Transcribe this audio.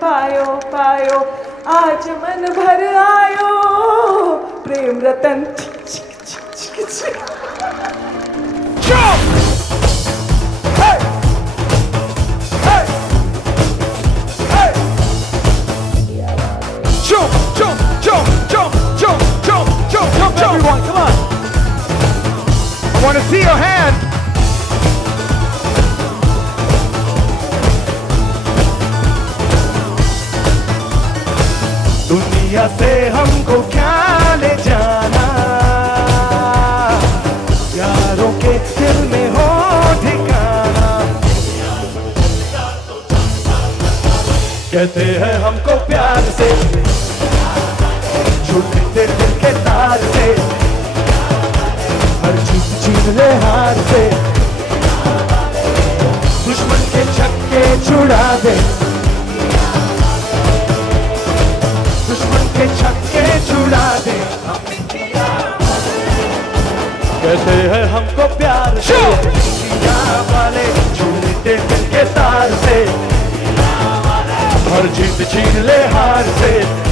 पायो पायो आज मन भर आयो Prem Ratan Jump, everyone, come on. I want to see your hand. दुनिया से हमको क्या ले जाना, यारों के दिल में हो ठिकाना। कहते हैं हमको प्यार से, छूटते दिल के तार से, हर जीत छीन ले हार से, दुश्मन के छक्के छुड़ा दे, दुश्मन के छक्के छुड़ा दे। कहते हैं हमको प्यार से, वाले छूटते दिल के तार से, हर जीत छीन ले हार से।